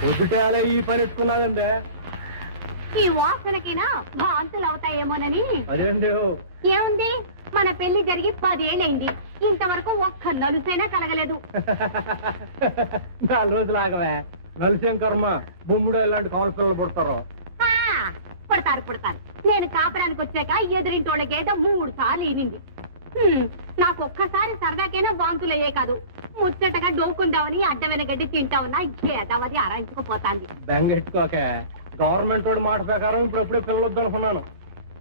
పొద్దుటేలా ఈ పని ఎత్తుకున్నాదంటే ఈ వాసనకినా వాంతులు అవుతాయేమోనని. అదేంటి ఏముంది, మన పెళ్లి జరిగి 10 ఏళ్ళైంది, ఇంతవరకు ఒక్క నలుసైనా కలగలేదు. 4 రోజులు ఆగవే, నలిసేం కర్మ. బొమ్ముడు ఇలాంటి కాలు పిల్లలు పుడతారు. పుడతారు. నేను కాపరానికి వచ్చాక ఎదురింటోళ్ళ గేద 3 సార్లు ఈనింది. నాకు ఒక్కసారి సరదాకైనా వాంతులు అయ్యే కాదు, ముచ్చటగా డోకుందామని అడ్డమైన గడ్డి తింటామన్నా గేదవది ఆరాయించుకుపోతాంది. బెంగెట్టుకోకే, గవర్నమెంట్ వాడి మాట ప్రకారం ఇప్పుడెప్పుడే పిల్లలు అనుకున్నాను.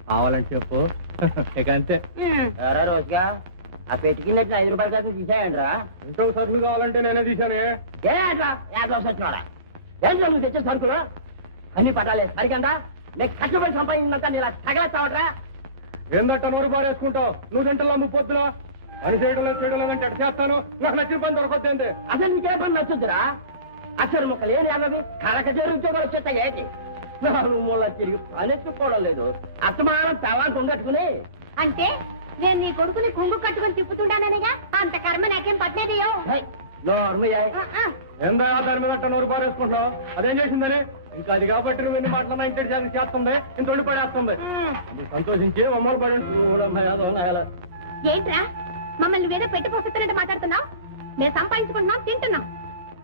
కావాలని చెప్పు. ఇక అంతే. రోజుగా ఆ పెట్టుకున్నట్టు 5 రూపాయల కోసం తీసాయంట్రా. ఇంకో సరుకులు కావాలంటే నేనే తీశాను. నువ్వు తెచ్చే సరుకులు అన్ని పట్టాలే సరికందా? నీకు కష్టపడి సంపాదించినంత నీలా తగలేస్తావట్రా. ఏందట్ట నోరు బారేసుకుంటావు? నువ్వు తింటలా ముప్పొద్దులా పని చేయడం లేదంటే ఎట్ట చేస్తాను? నాకు నచ్చిన పని దొరకొచ్చింది. అసలు నీకే పని నచ్చుద్దురా? అసలు ముక్కలు ఏది అన్నది కలక చేరుతో వచ్చేస్తాయి. ఏంటి 4 మూల తిరిగి పనెత్తుకోవడం లేదు, అత్తమానం తలా కొంగట్టుకుని. అంటే నేను నీ కొడుకుని కొంగు కట్టుకుని తిప్పుతుంటాననిగా, అంత కర్మ నాకేం పట్టేదియో. ఏందా దాని మీద అట్ట నోరు బారేసుకుంటావు? అదేం చేసిందని? ఇంకా అది కాబట్టి నువ్వు ఎన్ని మాటలన్నా ఇంటి చేస్తుంది, ఇంత వండి పడేస్తుంది. సంతోషించి మమ్మల్ని పడి. ఏంట్రా మమ్మల్ని వేరే పెట్టుకోసొస్తున్నట్టు మాట్లాడుతున్నావు? నేను సంపాదించుకుంటున్నాం, తింటున్నాం.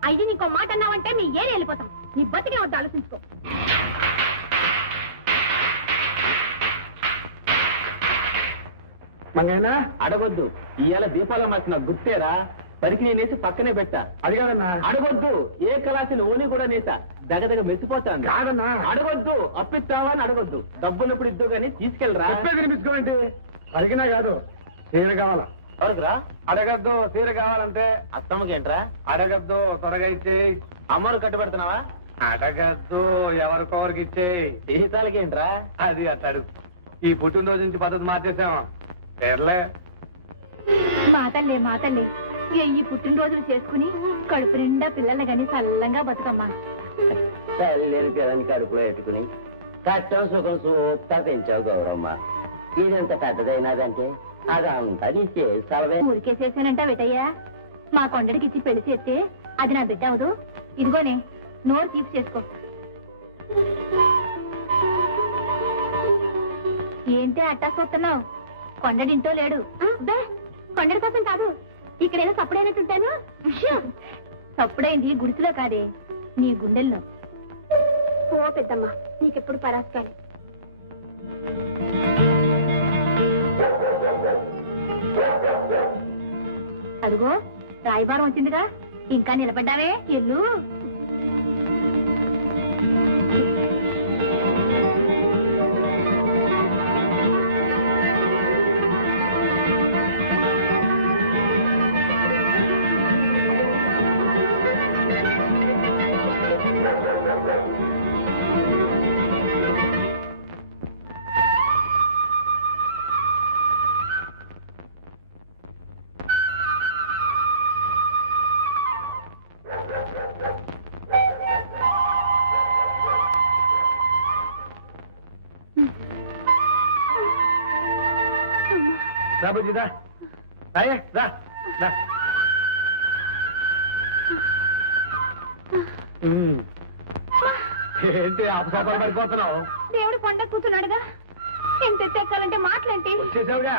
అయ్యి నీకో మాట అన్నావంటే మీ ఏరి వెళ్ళిపోతాం. నీ బతికే వద్ద ఆలోచించుకో. మంగైనా అడగొద్దు. ఇవాళ దీపాల మార్చిన గుర్తేరా? పరికి నేనేసి పక్కనే పెట్టా. అది కాదన్నా. అడగొద్దు. ఏ కళాశాల ఓని కూడా నేసా దగ్గర మెచ్చిపోతాను. కాదన్నా. అడగొద్దు. అప్పిస్తావా అని అడగొద్దు. డబ్బున్నప్పుడు ఇద్దు కానీ తీసుకెళ్ళరా. వినిపించుకోండి. అడిగినా కాదు, తీర కావాలా? ఎవరికిరా? అడగద్దు. తీర కావాలంటే అత్తమ్మకేంట్రా? అడగద్దు, త్వరగా ఇచ్చే. అమ్మరు కట్టుబెడుతున్నావా? అడగద్దు, ఎవరికొవరికి ఇచ్చే. జీతాలకేంట్రా? అది అట్టాడు. ఈ పుట్టినరోజు నుంచి పద్ధతి మార్చేసాం. పేర్లే మాతల్లే ఈ పుట్టినరోజులు చేసుకుని కడుపు నిండా పిల్లల్ని గాని చల్లంగా బతుకమ్మా. తల్లిని పిల్లని కడుపులో పెట్టుకుని కష్టం సుఖం సూక్తా పెంచావు గౌరమ్మ. ఇదెంత పెద్దదైనదంటే అదంతా నీ చేస్తావే. ఊరికే చేశానంట వెటయ్యా. మా కొండడికి ఇచ్చి పెళ్లి చేస్తే అది నా బిడ్డ అవదు. ఇదిగోనే, నోరు తీపి చేసుకో. ఏంటి అట్టా చూస్తున్నావు? కొండడింటో లేడు. కొండడి కోసం కాదు, ఇక్కడేదో తప్పుడైనట్టుంటాను. తప్పుడైంది గుడిసెలో కాదే, నీ గుండెల్లో. ఓ పెద్దమ్మ, నీకెప్పుడు పరాస్కాలి. అదిగో రాయబారం వచ్చిందిగా, ఇంకా నిలబడ్డావే, ఎల్లు. రాబుజీదా రా. ఏంటి అపసోపాలు పడిపోతున్నావు? దేవుడు పండగ కూర్చున్నాడుగా, ఎంత ఎత్తెక్కాలంటే మాటలంటే. వచ్చేసావుగా.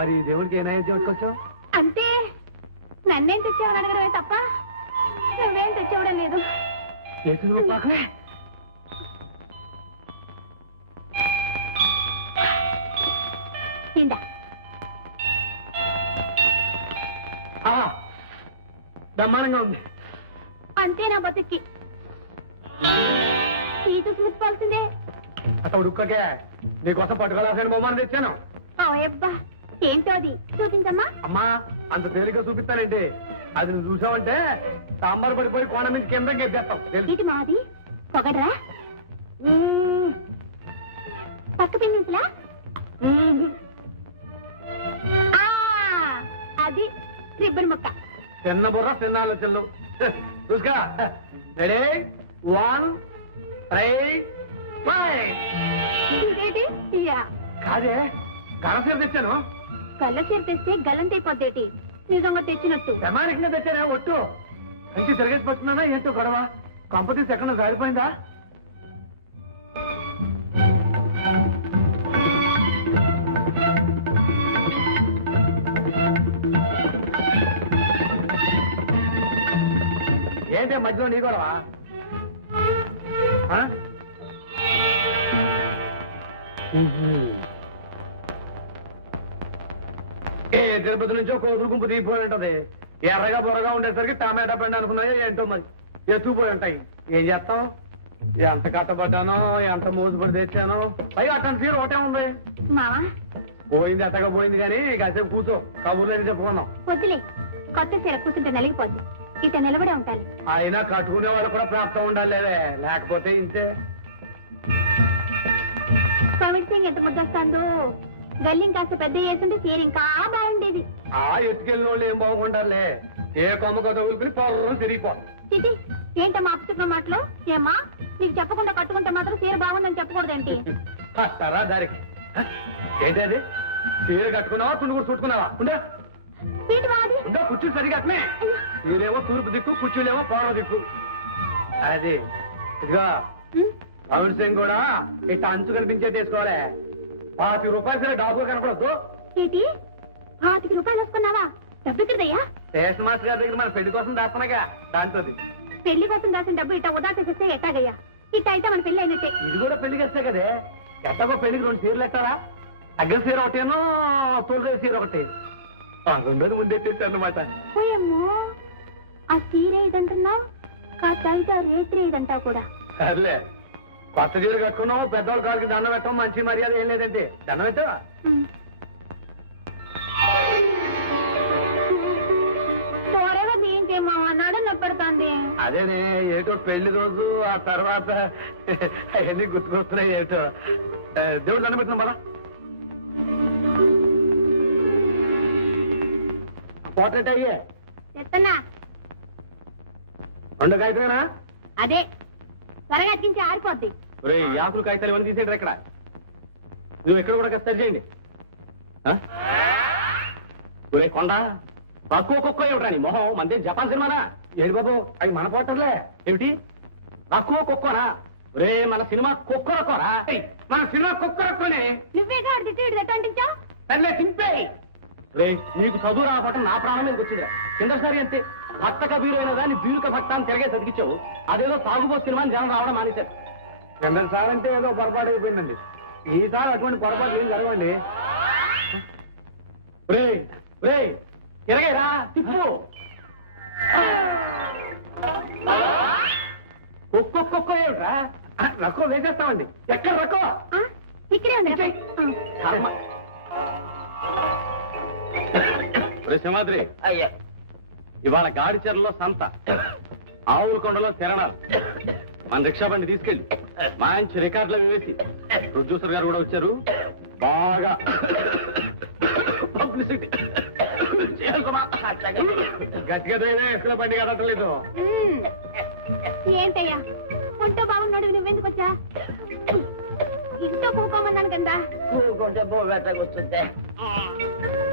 మరి దేవుడికి ఏ నైవేద్యం వచ్చావు? అంతే, నన్నేం తెచ్చావని అడగడమే తప్ప నువ్వేం తెచ్చావడం లేదు. బ్రహ్మాండంగా ఉంది. అంతే నా బతుక్కి. ఈ చూసి ముచ్చుకోవాల్సిందే. అట్లా ఉడుక్కకే, నీకోసం పట్టుకోవాల్సిన బొమ్మను తెచ్చాను. అబ్బా, ఏంటో అది చూపించమ్మా. అమ్మా, అంత తేలిక చూపిస్తానండి. అది నువ్వు చూసావంటే సాంబార్ పడిపోయి కోణ మీద కింద గెప్పేస్తాం. ఇది మాది పొగడ్రా. పక్క పిన్నించలా? అది రిబ్బన్ ముక్క. చిన్న బుర్ర చిన్న ఆలోచనలు. చూసుకో. రెడీ, 1 ఇదేంటి? కాదే, గలసీర తెచ్చాను. గల్లసీర తెస్తే గల్లంతైపోద్దేటి? నిజంగా తెచ్చినట్టు ప్రమాణికంగా తెచ్చానే ఒట్టు. కంచి తిరగేసి పట్టున్నానా ఏంటో గొడవ కంపతీసి ఎక్కడ జారిపోయిందా ఏంటే మధ్యలో నీ గొడవ ఏ తిరుపతి నుంచో కోతులు గుంపు దిగిపోయి ఉంటది ఎర్రగా బొరగా ఉండేసరికి టమాటా పండు అనుకున్నాయో ఏంటో మరి ఎత్తుకుపోయి ఉంటాయి ఏం చేస్తాం ఎంత కట్టబడ్డానో ఎంత మోసుపడి తెచ్చానో పైగా అట్టని సీర ఒకటే ఉంది మావా పోయింది అట్టగా పోయింది కానీ కాసేపు కూర్చో కబుర్లు అయితే చెప్పుకున్నాం వద్దులే కొత్త చీర కూర్చుంటే నలిగిపోద్ది ఇట నిలబడే ఉంటాను అయినా కట్టుకునే వాళ్ళు కూడా ప్రాప్తం ఉండాలి లేకపోతే ఇంతే కోవిడ్ సింగ్ ఎంత ముద్దొస్తాందో గల్లి కాస్త పెద్ద చేస్తుంటే చీర ఇంకా బాగుండేది ఆ ఎత్తుకెళ్ళిన వాళ్ళు ఏం బాగుంటారులే ఏ కొమ్మక తగులుకుని పొలం తిరిగిపోతాం చిటి ఏంటమ్మా అప్పుచుకున్న మాటలు ఏమ్మా నీకు చెప్పకుండా కట్టుకుంటే మాత్రం చీర బాగుందని చెప్పకూడదేంటి వస్తారా దారికి ఏంటి అది చీర కట్టుకున్నావా తుండు కూడా చుట్టుకున్నావా ఉండే సీటు బాగుంది ఇంకా కుర్చీ సరిగా అట్నే చీరేమో తూర్పు దిక్కు కుర్చీలేమో పౌర్వ దిక్కు అది ఇదిగా అవిడ్ సింగ్ కూడా ఇట్లా అంచు కనిపించేది తీసుకోవాలి ₹50 సరే డాబు కనపడద్దు ఏంటి ₹25 వస్తున్నావా డబ్బు ఇక్కడయ్యా స్టేషన్ మాస్టర్ గారి దగ్గర మన పెళ్లి కోసం దాస్తున్నాగా దాంతో పెళ్లి కోసం దాసిన డబ్బు ఇట్ట ఉదా చేసేస్తే ఎట్టాగయ్యా ఇట్ట అయితే మన పెళ్లి అయినట్టే ఇది కూడా పెళ్లికి వస్తే కదే ఎట్టగో పెళ్లికి 2 చీరలు ఎట్టారా అగ్గర చీర ఒకటేనో తొలి చీర ఒకటి రెండోది ముందెట్టేసి అన్నమాట పోయమ్మో ఆ చీర ఇదంటున్నావు కాస్త అయితే రేత్రి ఇదంటావు కూడా సర్లే కొత్త చీర కట్టుకున్నావు పెద్దవాళ్ళ కాళ్ళకి దండం పెట్టడం మంచి మర్యాద ఏం లేదంటే దండం పెట్టావా త్వరగా దీంకేమో అన్నాడు నొప్పెడుతోంది అదేనే ఏటో పెళ్లి రోజు ఆ తర్వాత అవన్నీ గుర్తుకొస్తున్నాయి ఏటో దేవుడు దండం పెట్టిన పదా పోర్ట్రేట్ అయ్యే చెప్తున్నా 2 కాగితమేనా అదే త్వరగా అతికించి ఆరిపోద్ది యాకులు కాగితాలు ఇవన్నీ తీసేయండి ఇక్కడ నువ్వు ఎక్కడ కూడా సరి చేయండి ఒరే కొండ తక్కువ కుక్క ఏమిట్రా నీ మొహం మందే జపాన్ సినిమానా ఏడు బాబు అవి మన పోటర్లే ఏమిటి తక్కువ కుక్కనా ఒరే మన సినిమా కుక్కరకోరా మన సినిమా కుక్కరకోనే నువ్వేగా తిట్టి ఎట్టంటించావు సర్లే సింపే రే నీకు చదువు రావటం నా ప్రాణం మీదకి వచ్చిందిరా కిందసారి అంతే భక్త కబీరు అయినా కానీ బీరుక భక్త అని తిరగే చదివించావు అదేదో సాగుబో సినిమాని జనం రావడం మానేశారు కిందసారి అంటే ఏదో పొరపాటు అయిపోయిందండి ఈసారి అటువంటి పొరపాటు ఏం జరగండి రే రే తిరగేరా తిప్పు ఒక్కొక్క ఏమిట్రా రక్కో వేసేస్తామండి ఎక్కడ రక్కో ఇక్కడే ఉంది కర్మ సింహాద్రి అయ్యా ఇవాళ గాడిచెరలో సంత ఆవుల కొండలో తిరణాలు మన రిక్షా బండి తీసుకెళ్ళి మంచి రికార్డులు వేసి ప్రొడ్యూసర్ గారు కూడా వచ్చారు బాగా పబ్లిసిటీ గట్టిగా ఎక్కడ బండి కదలేదు ఏంటయ్యా ఒంటో బాగున్నాడు నువ్వెందుకు వచ్చా ఇంట్లో కూకోమన్నాను కదా కూకుంటే బోబెట్టకొచ్చుంటే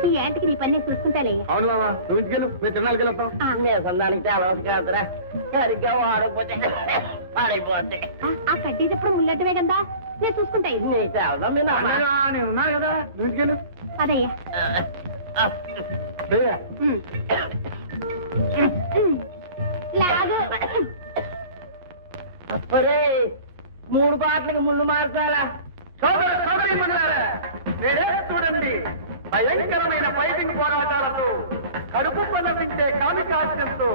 ఈ ఏంటికి నీ పని చూసుకుంటాలే అవును మామా నువ్వు ఇంటికెళ్ళు మేము తిరణాలకి వెళ్తాం నేను సందానికి చాలా కాదురా సరిగ్గా వాడకపోతే పాడైపోతే ఆ కట్టేటప్పుడు ముల్లటమే కదా నేను చూసుకుంటా ఇది నీ చాలా నేను ఉన్నాను కదా నువ్వు ఇంటికెళ్ళు అదయ్యా లాగు 3 పాటలకు ముళ్ళు మార్చాలా చూడండి భయంకరమైన ఫైటింగ్ పోరాటాలతో కడుపు పొందించే కామికాస్యంతో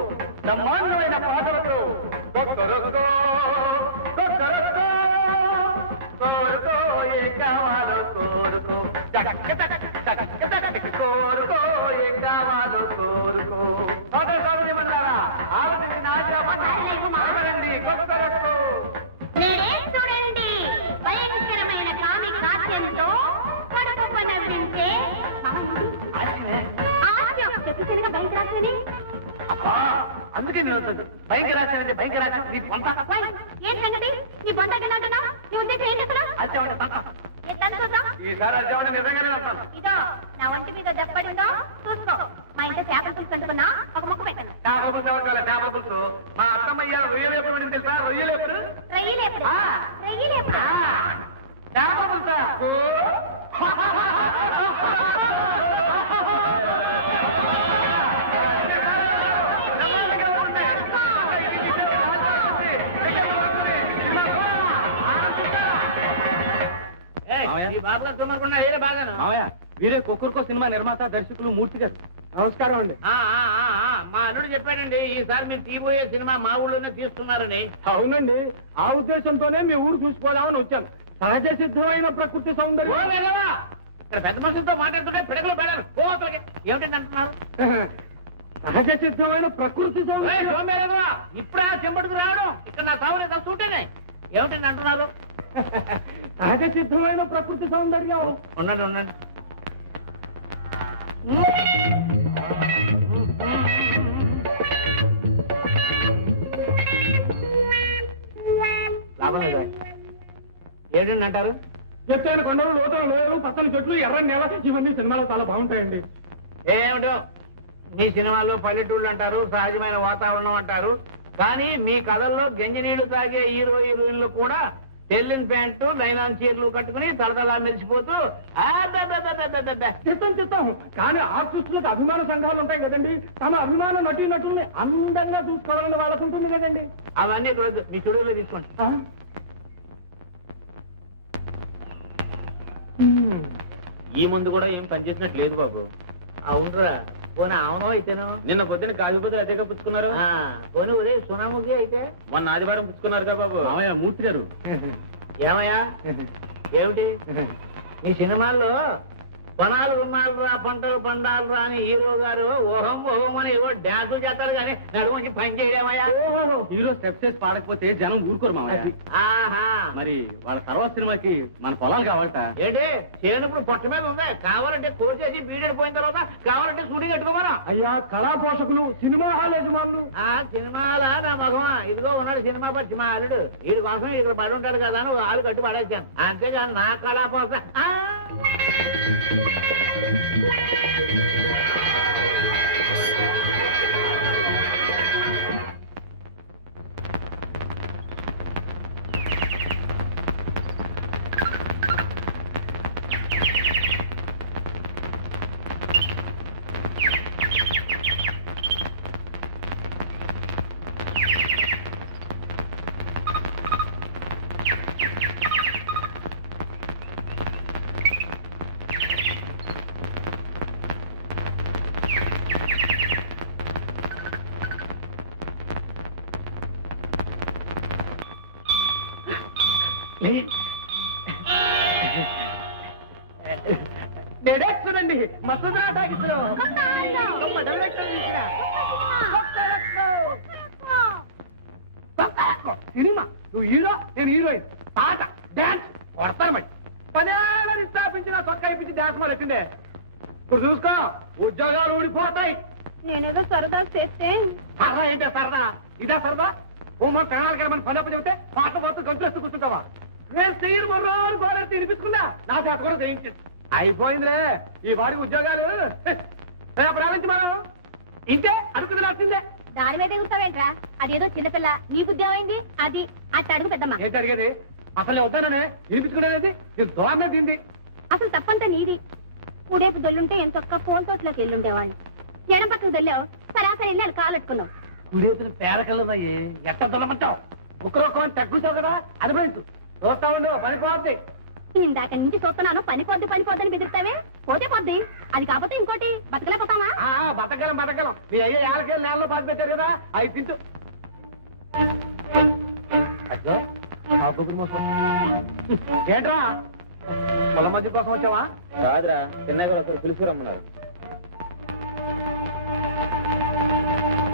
బ్రహ్మాండమైన పాటలతో కోరుకో ఏ కావాలో కోరుకో కోరుకో ఏ కావాలో కోరుకో సోదరుమన్నారా ఆవిడని నాశనండి చూడండి భయంకరమైన కామి కాస్యంతో కడుపు పొందించే చెప్పినగా బయట రాసేది అందుకే నేను భయంకరాశ భయంకరాశ నీ పొంత ఏం సంగతి నీ పొందకెళ్ళంటున్నావు నీ ఉద్దేశం ఏం చెప్పనా అదే ఎట్లా చూద్దాం? ఈసారి అర్జున్ నిజంగానే వస్తాను. ఇదో నా ఒంటి మీద దెబ్బడిందో చూసుకో. మా ఇంట్లో చేపల పులుసు అంటుకున్నా ఒక ముక్క పెట్టను. చేపల పులుసు ఎవరు కావాలి? చేపల పులుసు మా అత్తమ్మ రొయ్యలేపుడు అని తెలుసా? రొయ్యలేపుడు రొయ్యలేపుడు రొయ్యలేపుడు చేపల పులుసా? వీరే కుక్కర్కో సినిమా నిర్మాత దర్శకులు మూర్తి గారు. నమస్కారం అండి. మా అల్లుడు చెప్పాడండి ఈసారి మీరు తీయబోయే సినిమా మా ఊళ్ళోనే తీస్తున్నారని. అవునండి, ఆ ఉద్దేశంతోనే మీ ఊరు చూసుకోదామని వచ్చాను. సహజ సిద్ధమైన ప్రకృతి సౌందర్యం. ఇక్కడ పెద్ద మనుషులతో మాట్లాడుతుంటే పిడకలు పెడారు పోతలకి ఏమిటండి అంటున్నారు? సహజ సిద్ధమైన ప్రకృతి సౌందర్యం. ఇప్పుడు చెంబడుకు రావడం ఇక్కడ నా సావులే కలిసి ఉంటేనే ఏమిటండి అంటున్నారు? సహజ సిద్ధమైన ప్రకృతి సౌందర్యం. ఉండండి ఉండండి. లాభం లేదా? ఏంటండి అంటారు? ఎత్తైన కొండలు, లోతైన లోయలు, పచ్చని చెట్లు, ఎర్రని నేల, ఇవన్నీ సినిమాలో చాలా బాగుంటాయండి. ఏమిటో మీ సినిమాల్లో పల్లెటూళ్ళు అంటారు, సహజమైన వాతావరణం అంటారు, కానీ మీ కథల్లో గంజినీళ్లు తాగే హీరో హీరోయిన్లు కూడా తెల్లిన ప్యాంటు లైనాన్ చీరలు కట్టుకుని తలతలా మెరిసిపోతూ చిత్తం చిత్తం. కానీ ఆర్టిస్టులకు అభిమాన సంఘాలు ఉంటాయి కదండి. తమ అభిమాన నటీ నటుల్ని అందంగా చూసుకోవాలని వాళ్ళకు ఉంటుంది కదండి. అవన్నీ ఇక్కడ మీ స్టూడియోలో తీసుకోండి. ఈ ముందు కూడా ఏం పనిచేసినట్టు లేదు బాబు. అవునరా, పోనీ అవునో అయితేనో. నిన్న పొద్దున్న కాజుపతులు అదేగా పుచ్చుకున్నారు. పోనీ ఉదయం సునాముఖి అయితే మొన్న ఆదివారం పుచ్చుకున్నారుగా బాబు. మామయ్య మూర్తి గారు. ఏమయ్యా ఏమిటి మీ సినిమాల్లో పొలాలు ఉన్నాలురా పంటలు పండాలురా అని హీరో గారు ఓహం ఓహం అని ఏవో డ్యాన్సులు చేస్తారు కానీ నడుముంచి పని చేయడమయ్యా. హీరో స్టెప్స్ వేసి పాడకపోతే జనం ఊరుకోరు మామయ్య. ఆహా, మరి వాళ్ళ తర్వాత సినిమాకి మన పొలాలు కావాలట. ఏంటి చేనుప్పుడు పొట్ట మీద ఉంది, కావాలంటే కోసేసి బీడెడ్ పోయిన తర్వాత కావాలంటే షూటింగ్ పెట్టుకోమరా. అయ్యా కళా పోషకులు, సినిమా హాల్ యజమానులు. ఆ సినిమాలా నా మగమా ఇదిగో ఉన్నాడు సినిమా పచ్చి మా అల్లుడు, వీడి కోసం ఇక్కడ పడి ఉంటాడు కదా అని ఆలు కట్టి పడేసాను. అంతేగాని నా కళా పోష డైరెక్టర్ అండి, మసూద్ టాకీస్లో సినిమా. నువ్వు హీరో, నేను హీరోయిన్. పాట, డాన్స్ కొడతాను. మరి 10 ఏళ్ళని స్థాపించిన చొక్కా ఇప్పించి డాన్స్ మొదలెట్టిండే. ఇప్పుడు చూసుకో, ఉద్యోగాలు ఊడిపోతాయి. నేనేదో సరదా చేస్తే సరదా ఏంటే సరదా? ఇదే సరదా? ఓ మన ప్రాణాలు కదా మన పనప్పు చెబితే పాట పోతూ గంతులేస్తూ కూర్చుంటావా? నేను చెయ్యను మరో గోడలు తినిపించుకున్నా, నా చేత కూడా చేయించింది. అయిపోయిందిలే ఈ వాడికి ఉద్యోగాలు. ప్రారంభించి మనం ఇంతే అడుగుతుంది రాసిందే. దాని మీద ఎగురుతావేంట్రా? అదేదో చిన్నపిల్ల, నీ బుద్ధి ఏమైంది? అది అట్ట అడుగు పెద్దమ్మ. ఏంటి అడిగేది? అసలు నేను వద్దాననే వినిపించుకునేది నేను దూరంగా దీన్ని. అసలు తప్పంతా నీది. కుడేపు దొల్లుంటే ఎంతొక్క ఫోన్ తోటలోకి వెళ్ళుండేవాడిని. ఎడం పక్కకు దొల్లావు, సరాసరి వెళ్ళి అది కాలెట్టుకున్నావు. కుడేపుని పేరకల్లన్నాయి, ఎట్ట దొల్లమంటావు? ఒక్కరొక్కని తగ్గుతావు కదా, అనుభవించు. చూస్తా ఉండు, పనిపోద్ది. ఇందాక నుంచి చూస్తున్నాను, పనిపోద్దని బెదిరిస్తావే. పోతే పోద్ది, అది కాకపోతే ఇంకోటి బతకలేకపోతావా? బతకగలం. మీ అయ్యే ఏళ్ళకేళ్ళు నేలలో బాధ పెట్టారు కదా, అవి తింటూ. అయ్యో ఏంట్రా, పొలం మధ్య కోసం వచ్చావా? కాదురా, చిన్నగా ఒకరు పిలుపు రమ్మన్నారు.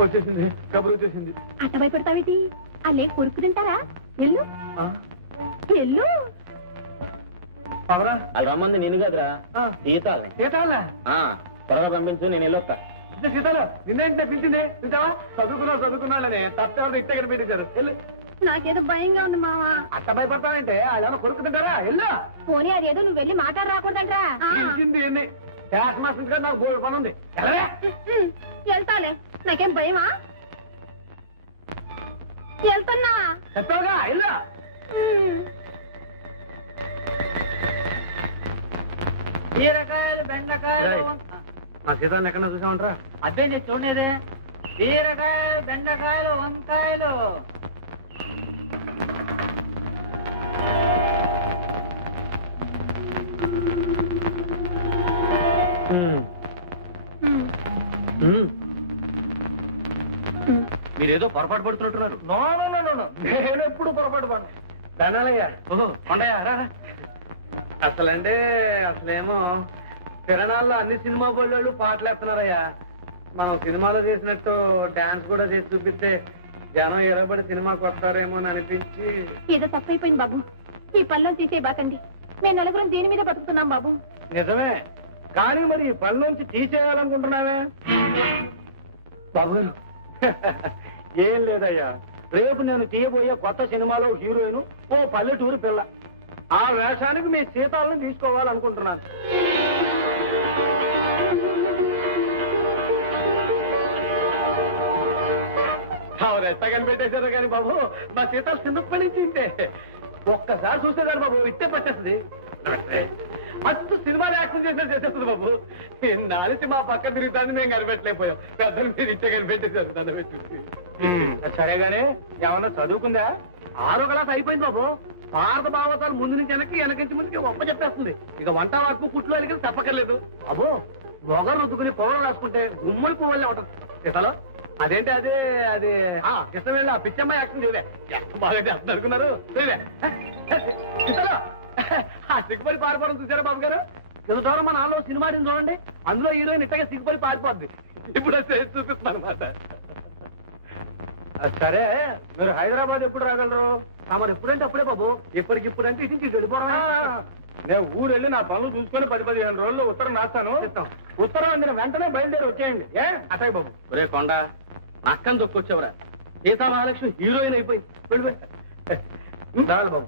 వచ్చేసింది, కబురు వచ్చేసింది. అట్ట భయపెడతావేటి? అల్లే కొరుకు తింటారా? ఎల్లు ఎల్లు. పవరా అది రమ్మంది నేను కాదురా, సీతాలు. సీతాల త్వరగా పంపించు, నేను వెళ్ళొస్తా. సీతాలు నిన్నేంటి తెప్పించింది? చూసావా, చదువుకున్నానే తప్పేవాళ్ళు ఇట్టే కనిపించారు. నాకేదో భయంగా ఉంది మావా. అట్ట భయపడతానంటే వాళ్ళేమో కొరుకుతుంటారా ఎల్లు. పోనీ అదేదో నువ్వు వెళ్ళి మాట్లాడ రాకూడదంట్రా. పిలిచింది ఎన్ని శాసన మాసం నాకు బోర్డు పని ఉంది. ఎలాగే వెళ్తాలే, నాకేం భయమా? వెళ్తున్నా. చెప్పావుగా ఎల్లు. బీరకాయలు, బెండకాయలు. మా సీతాన్ని ఎక్కడ చూసా ఉంటారా? అర్థం చేసి చూడలేదే. బీరకాయలు, బెండకాయలు, వంకాయలు. మీరేదో పొరపాటు పడుతున్నట్టున్నారు. No no no no no, నేను ఎప్పుడు పొరపాటు పడను. ధనాలయ్యా. ఓహో కొండయ్యా రా. అసలేమో తిరణాల్లో అన్ని సినిమా బోళ్ళు పాటలు వేస్తున్నారయ్యా. మనం సినిమాలో చేసినట్టు డాన్స్ కూడా చేసి చూపిస్తే జనం ఎరబడి సినిమాకి వస్తారేమో అని అనిపించి. ఏదో తప్పైపోయింది బాబు, ఈ పళ్ళం తీసే బాకండి. మేము నలుగురం దేని మీద బతుకుతున్నాం బాబు. నిజమే, కానీ మరి ఈ పని నుంచి తీసేయాలనుకుంటున్నావే బాబు గారు? ఏం లేదయ్యా, రేపు నేను తీయబోయే కొత్త సినిమాలో హీరోయిన్ ఓ పల్లెటూరు పిల్ల. ఆ వేషానికి మీ సీతాలను తీసుకోవాలనుకుంటున్నాను. ఎట్ట కనిపెట్టేశారు కానీ బాబు, మా సీతాలు చిన్నప్పటి నుంచి ఇంతే. ఒక్కసారి చూస్తే కానీ బాబు ఇట్టే పట్టేస్తుంది. మస్తు సినిమాలు యాక్షన్ చేసినట్టు చేసేస్తుంది బాబు. నాలిసి మా పక్క తిరుగుతాన్ని మేము కనిపెట్టలేకపోయాం. పెద్దలు మీరు ఇట్టే కనిపెట్టేశారు దాన్ని పెట్టి. సరేగానే ఏమన్నా చదువుకుందా? 6వ క్లాస్ అయిపోయింది బాబు. భారత భావతాలు ముందు నుంచి వెనకించి ముందుకి ఒప్ప చెప్పేస్తుంది. ఇక వంట వరకు కుట్లు అలికి తప్పక్కర్లేదు బాబు. మొగరు రుద్దుకుని పౌడర్ రాసుకుంటే గుమ్మడి పువ్వులే ఉంటుంది. ఇతలో అదేంటి అదే అది ఇష్టం వెళ్ళి ఆ పిచ్చమ్మ యాక్షన్ చూడే బాగా చేస్తుంది అనుకున్నారు. ఇతలో ఆ సిగ్గుపడి పారిపోవడం చూసారా బాబు గారు? చదువుతారో మన నాలో సినిమా చూడండి, అందులో హీరోయిన్ ఇట్టగా సిగ్గుపడి పారిపోద్ది. ఇప్పుడు చూపిస్తున్నాను అనమాట. సరే, మీరు హైదరాబాద్ ఎప్పుడు రాగలరు? మరి ఎప్పుడంటే అప్పుడే బాబు. ఇప్పటికిప్పుడంటే ఇటు వెళ్ళిపోవడం. నేను ఊరు వెళ్ళి నా పనులు చూసుకొని 10-15 రోజుల్లో ఉత్తరం రాస్తాను. ఉత్తరం అందిన వెంటనే బయలుదేరి వచ్చేయండి. అటాయ్ బాబు. ఒరే కొండ, నక్కని దొక్కొచ్చావురా. సీతా మహాలక్ష్మి హీరోయిన్ అయిపోయి వెళ్ళిపోయి బాబు.